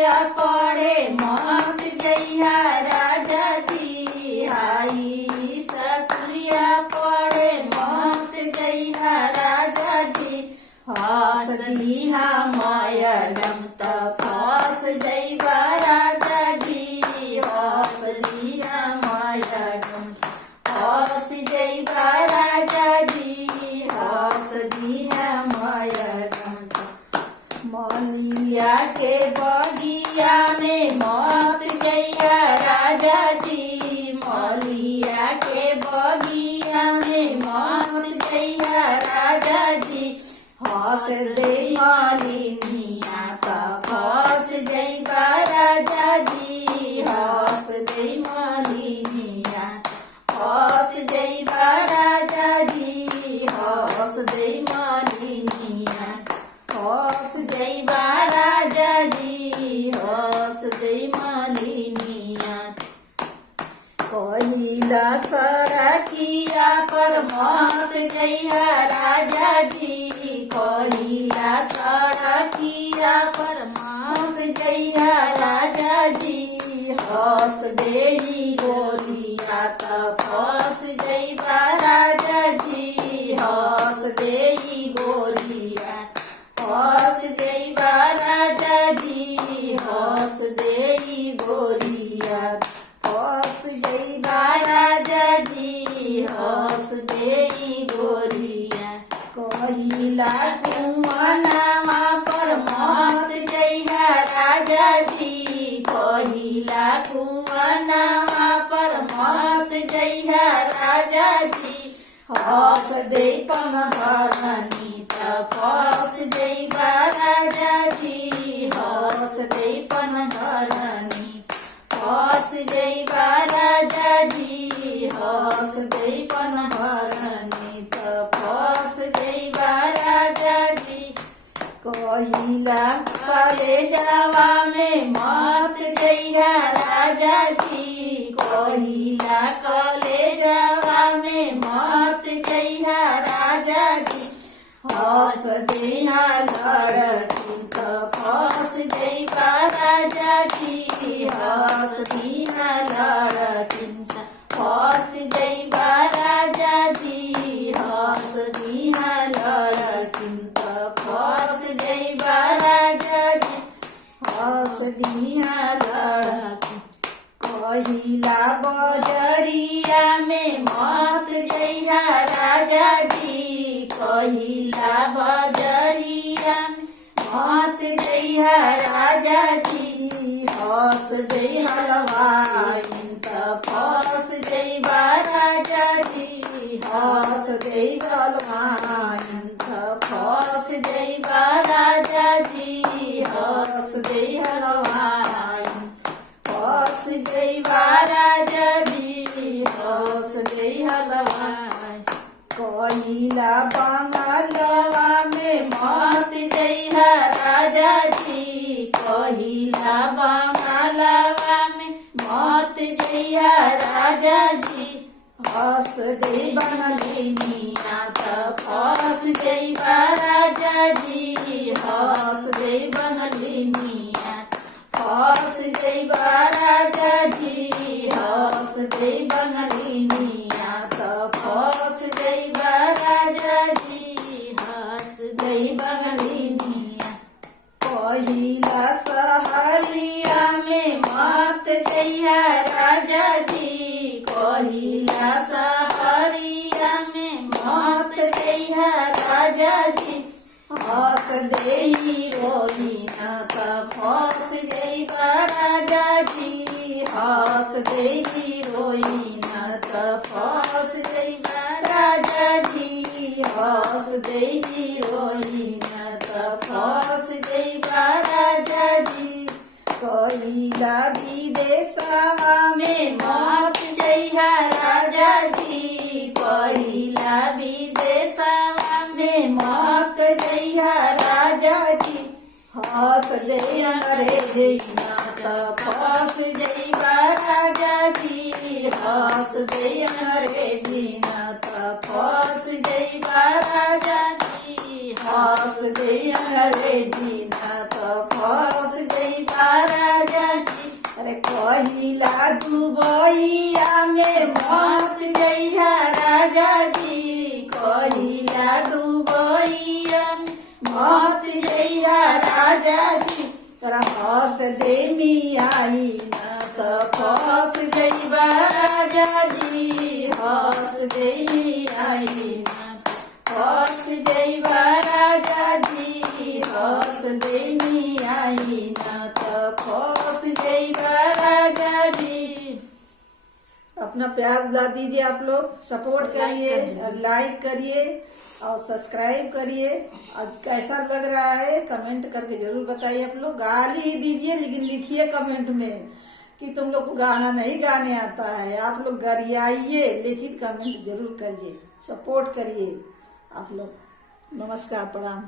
सकलिया पड़े मत जइहा राजा जी। हाई सकलिया पड़े मत जइहा राजा जी। फंस दिहा मैडम त फंस जइबा राजा जी। फंस दिहा मैडम फंस जइबा राजा जी। फंस दिहा मैडम मलिया के बगिया में मत जइहा राजा जी। मलिया के बगिया में मत जइहा राजा जी। फंस दे मालिनिया त फंस जइबा राजा जी। फंस दे मालिनिया फंस जइबा राजा जी। फंस दे मालिनिया फंस जइबा राजा जी। फंस दे मालिनिया कहिला सड़किया पर मत जइहा राजा जी। कहिला सड़किया पर मत जइहा राजा जी। हंस देही गोलिया त फंस जइबा राजा जी। हंस देही गोलिया फंस जइबा राजा जी। हंस देही गोलिया फंस जइबा राजा जी। हंस देही गोलिया कहिला कुआनावा पर मत जइहा राजा जी। कहिला कुआनावा पर मत जइहा राजा जी। हंस दे पन भरनी त फंस जइबा राजा जी। हंस दे पन भरनी फंस जइबा राजा जी। हंस दे पन भरनी त फंस जइबा राजा जी। कहिला कलेजवा में मत जइहा राजा जी। कहिला कलेजवा में मत जइहा राजा जी। हंस देहा लड़किन त फंस जइबा राजा जी। हंस देहा लड़किन त फंस जइबा राजा जी। हंस देहा लड़किन त फंस जइबा राजा जी। हंस देहा लड़किन कहिला बजरिया में मत जइहा राजा जी। कहिला बजरिया में मत जइहा राजा जी। हंस दे हलवाइन त फंस जइबा राजा जी। हंस दे हलवाइन त फंस जइबा राजा जी। हंस दे हलवाइन फंस जइबा राजा जी। हंस दे हलवाइन कहिला बंगालवा में मत जइहा राजा जी। कहिला बंगालवा में मत जइहा राजा जी। हंस दे बंगलिनिया त फंस जइबा राजा जी। हंस दे बंगलिनिया फंस जइबा राजा जी। हंस दे बंगलिनिया त फंस जइबा राजा जी। हंस दे बंगलिनिया कहिला सहरिया में मत जइहा राजा जी। कहिला सहरिया में मत जइहा राजा जी। हंस देही रोइना त फंस जइबा राजा जी। हंस देही रोइना त फंस जइबा राजा जी। हंस देही रोइना त फंस जइबा राजा जी। कहिला विदेशवा में मत जइहा राजा जी। कहिला विदेशवा में मत जइहा राजा जी। हंस दे अंग्रेजिया त फंस जइबा राजा जी। हंस दे अंग्रेजिया त फंस जइबा राजा जी। हंस दे अंग्रेजिया त फंस जइबा दुबैया में मत जइहा राजा जी, कहिला दुबैया में मत जइहा राजा जी। तोरा फंस देमी आई न त फंस जइबा राजा जी, फंस देमी आई न फंस जइबा राजा जी, फंस देमी आई न त फंस जइबा राजा जी। अपना प्यार ला दीजिए, आप लोग सपोर्ट करिए और लाइक करिए और सब्सक्राइब करिए। और कैसा लग रहा है कमेंट करके जरूर बताइए। आप लोग गाली ही दीजिए लेकिन लिखिए कमेंट में कि तुम लोग को गाना नहीं गाने आता है। आप लोग गरियाइए लेकिन कमेंट जरूर करिए, सपोर्ट करिए आप लोग। नमस्कार, प्रणाम।